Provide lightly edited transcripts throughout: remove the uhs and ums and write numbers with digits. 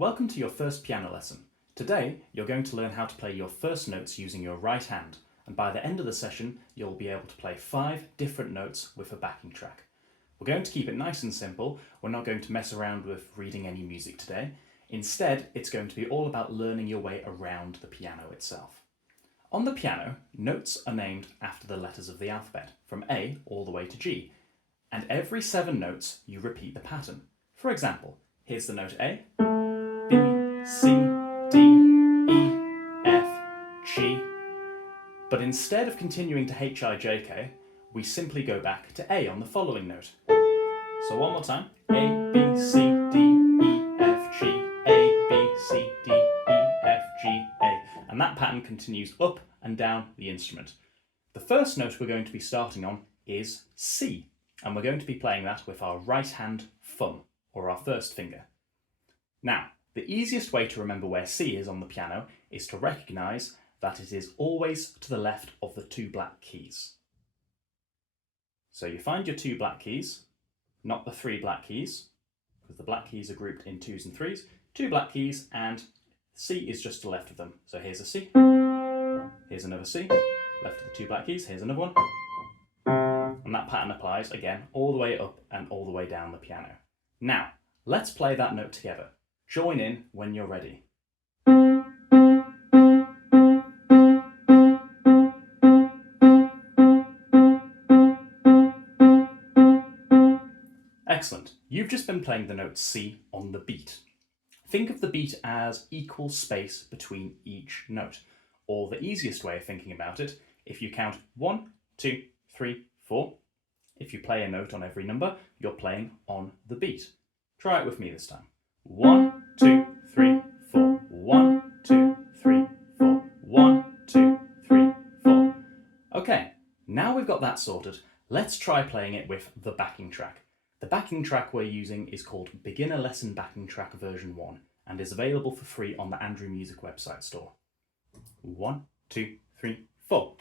Welcome to your first piano lesson. Today, you're going to learn how to play your first notes using your right hand, and by the end of the session, you'll be able to play 5 different notes with a backing track. We're going to keep it nice and simple. We're not going to mess around with reading any music today. Instead, it's going to be all about learning your way around the piano itself. On the piano, notes are named after the letters of the alphabet, from A all the way to G, and every 7 notes you repeat the pattern. For example, here's the note A, B, C, D, E, F, G. But instead of continuing to H, I, J, K, we simply go back to A on the following note. So one more time. A, B, C, D, E, F, G, A, B, C, D, E, F, G, A. And that pattern continues up and down the instrument. The first note we're going to be starting on is C, and we're going to be playing that with our right hand thumb, or our first finger. Now, the easiest way to remember where C is on the piano is to recognise that it is always to the left of the 2 black keys. So you find your 2 black keys, not the 3 black keys, because the black keys are grouped in 2s and 3s, 2 black keys, and C is just to the left of them. So here's a C, here's another C, left of the 2 black keys, here's another one. And that pattern applies, again, all the way up and all the way down the piano. Now, let's play that note together. Join in when you're ready. Excellent. You've just been playing the note C on the beat. Think of the beat as equal space between each note. Or the easiest way of thinking about it, if you count 1, 2, 3, 4, if you play a note on every number, you're playing on the beat. Try it with me this time. 1, 2, 3, 4. 1, 2, 3, 4. 1, 2, 3, 4. Okay, now we've got that sorted, let's try playing it with the backing track. The backing track we're using is called Beginner Lesson Backing Track version 1 and is available for free on the Andrew Music website store. 1, 2, 3, 4.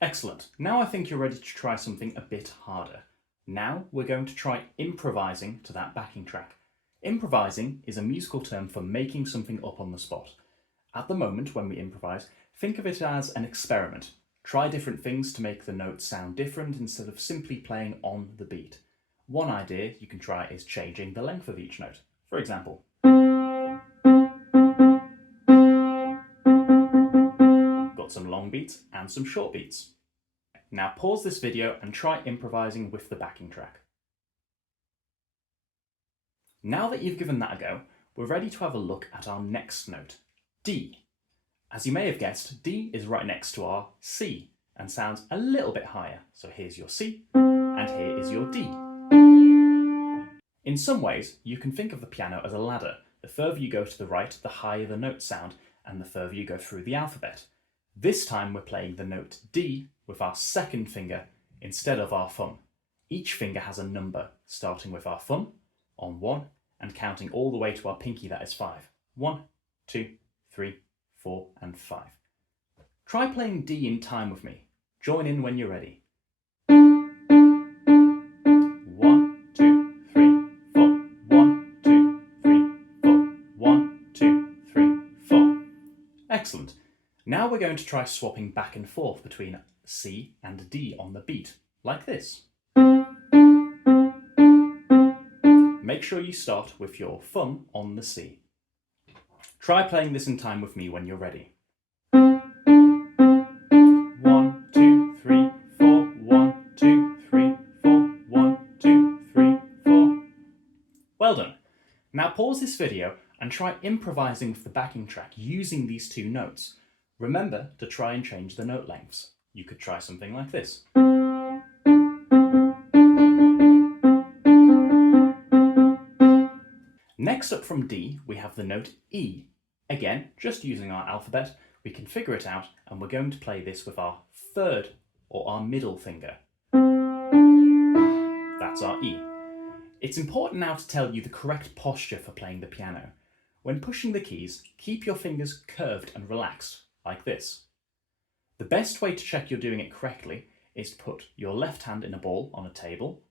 Excellent. Now I think you're ready to try something a bit harder. Now we're going to try improvising to that backing track. Improvising is a musical term for making something up on the spot. At the moment when we improvise, think of it as an experiment. Try different things to make the notes sound different instead of simply playing on the beat. One idea you can try is changing the length of each note. For example, got some long beats and some short beats. Now pause this video and try improvising with the backing track. Now that you've given that a go, we're ready to have a look at our next note, D. As you may have guessed, D is right next to our C and sounds a little bit higher. So here's your C and here is your D. In some ways, you can think of the piano as a ladder. The further you go to the right, the higher the notes sound, and the further you go through the alphabet. This time we're playing the note D with our second finger instead of our thumb. Each finger has a number, starting with our thumb on 1 and counting all the way to our pinky, that is 5. 1, 2, 3, 4 and 5. Try playing D in time with me. Join in when you're ready. 1, 2, 3, 4. 1, 2, 3, 4. 1, 2, 3, 4. Excellent. Now we're going to try swapping back and forth between C and D on the beat, like this. Make sure you start with your thumb on the C. Try playing this in time with me when you're ready. 1, 2, 3, 4. 1, 2, 3, 4. 1, 2, 3, 4. Well done. Now pause this video and try improvising with the backing track using these 2 notes. Remember to try and change the note lengths. You could try something like this. Next up from D, we have the note E. Again, just using our alphabet, we can figure it out, and we're going to play this with our third or our middle finger. That's our E. It's important now to tell you the correct posture for playing the piano. When pushing the keys, keep your fingers curved and relaxed, like this. The best way to check you're doing it correctly is to put your left hand in a ball on a table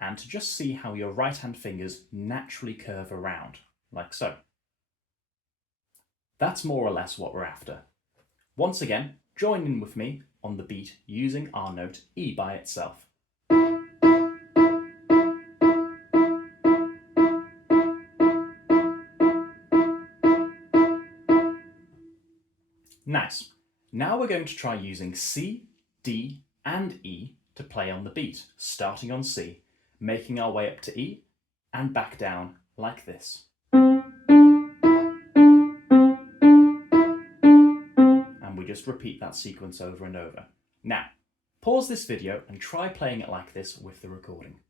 and to just see how your right hand fingers naturally curve around, like so. That's more or less what we're after. Once again, join in with me on the beat using our note E by itself. Nice. Now we're going to try using C, D and E to play on the beat, starting on C, making our way up to E and back down like this. And we just repeat that sequence over and over. Now, pause this video and try playing it like this with the recording.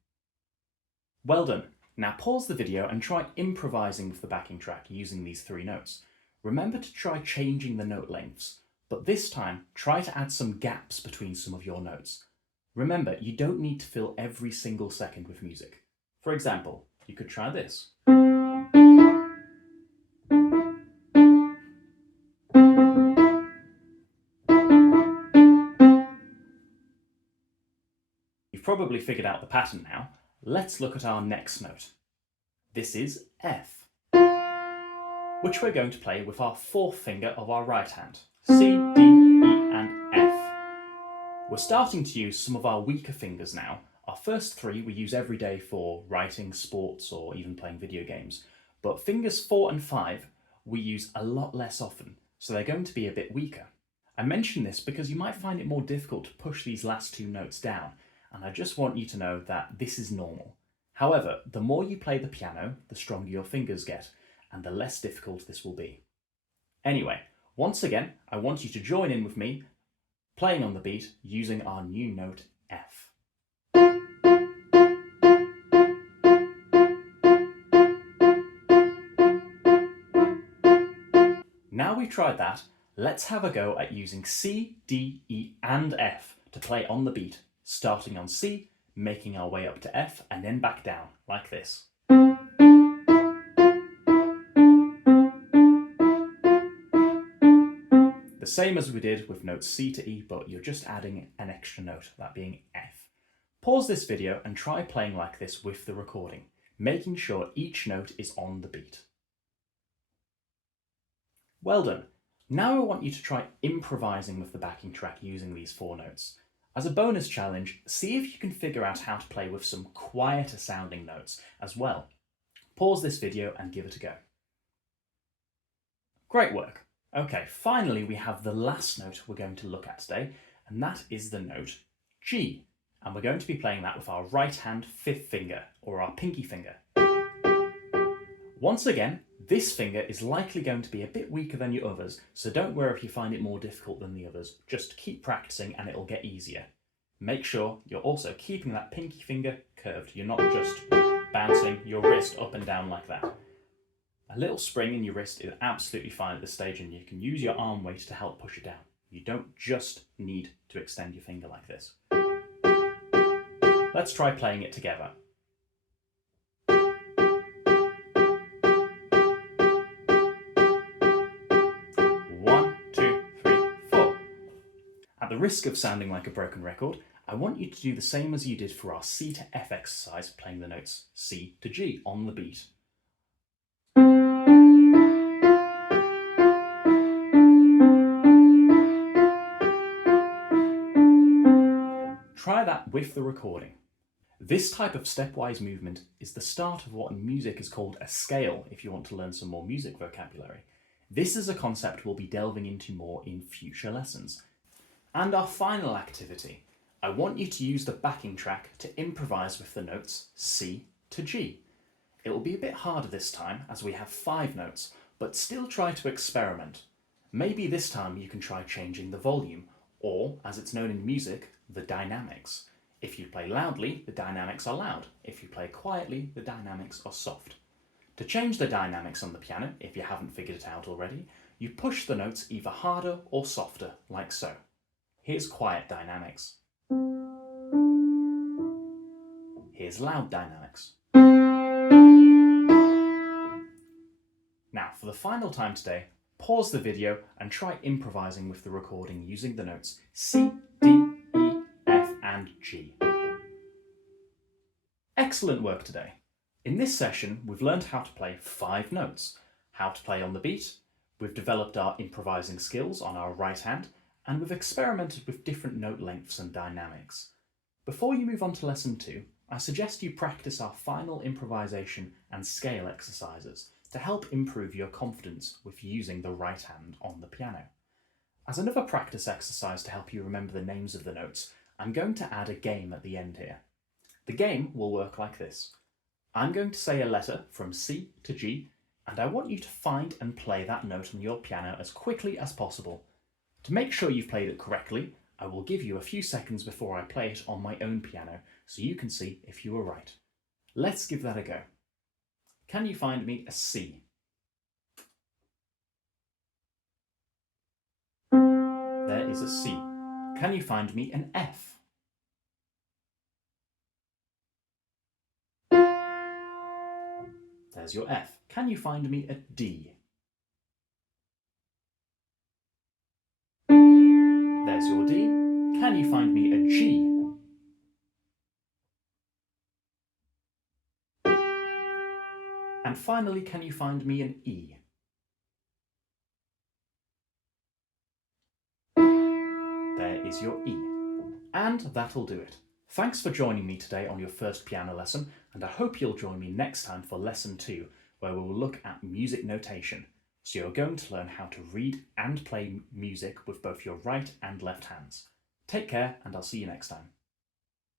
Well done. Now pause the video and try improvising with the backing track using these 3 notes. Remember to try changing the note lengths, but this time try to add some gaps between some of your notes. Remember, you don't need to fill every single second with music. For example, you could try this. You've probably figured out the pattern now. Let's look at our next note. This is F, which we're going to play with our 4th finger of our right hand. C, D, E and F. We're starting to use some of our weaker fingers now. Our first 3 we use every day for writing, sports or even playing video games. But fingers 4 and 5 we use a lot less often, so they're going to be a bit weaker. I mention this because you might find it more difficult to push these last 2 notes down, and I just want you to know that this is normal. However, the more you play the piano, the stronger your fingers get, and the less difficult this will be. Anyway, once again, I want you to join in with me, playing on the beat using our new note F. Now we've tried that, let's have a go at using C, D, E and F to play on the beat, starting on C, making our way up to F and then back down, like this. The same as we did with notes C to E, but you're just adding an extra note, that being F. Pause this video and try playing like this with the recording, making sure each note is on the beat. Well done. Now I want you to try improvising with the backing track using these 4 notes. As a bonus challenge, see if you can figure out how to play with some quieter sounding notes as well. Pause this video and give it a go. Great work. Okay, finally we have the last note we're going to look at today, and that is the note G. And we're going to be playing that with our right hand 5th finger, or our pinky finger. Once again, this finger is likely going to be a bit weaker than your others, so don't worry if you find it more difficult than the others. Just keep practicing and it'll get easier. Make sure you're also keeping that pinky finger curved. You're not just bouncing your wrist up and down like that. A little spring in your wrist is absolutely fine at this stage, and you can use your arm weight to help push it down. You don't just need to extend your finger like this. Let's try playing it together. At the risk of sounding like a broken record, I want you to do the same as you did for our C to F exercise, playing the notes C to G on the beat. Try that with the recording. This type of stepwise movement is the start of what in music is called a scale if you want to learn some more music vocabulary. This is a concept we'll be delving into more in future lessons. And our final activity, I want you to use the backing track to improvise with the notes C to G. It will be a bit harder this time as we have 5 notes, but still try to experiment. Maybe this time you can try changing the volume, or, as it's known in music, the dynamics. If you play loudly, the dynamics are loud. If you play quietly, the dynamics are soft. To change the dynamics on the piano, if you haven't figured it out already, you push the notes either harder or softer, like so. Here's quiet dynamics. Here's loud dynamics. Now, for the final time today, pause the video and try improvising with the recording using the notes C, D, E, F and G. Excellent work today. In this session, we've learned how to play 5 notes, how to play on the beat, we've developed our improvising skills on our right hand, and we've experimented with different note lengths and dynamics. Before you move on to lesson 2, I suggest you practice our final improvisation and scale exercises to help improve your confidence with using the right hand on the piano. As another practice exercise to help you remember the names of the notes, I'm going to add a game at the end here. The game will work like this. I'm going to say a letter from C to G, and I want you to find and play that note on your piano as quickly as possible. To make sure you've played it correctly, I will give you a few seconds before I play it on my own piano so you can see if you were right. Let's give that a go. Can you find me a C? There is a C. Can you find me an F? There's your F. Can you find me a D? There's your D. Can you find me a G? And finally, can you find me an E? There is your E. And that'll do it. Thanks for joining me today on your first piano lesson, and I hope you'll join me next time for lesson 2, where we will look at music notation. So you're going to learn how to read and play music with both your right and left hands. Take care, and I'll see you next time.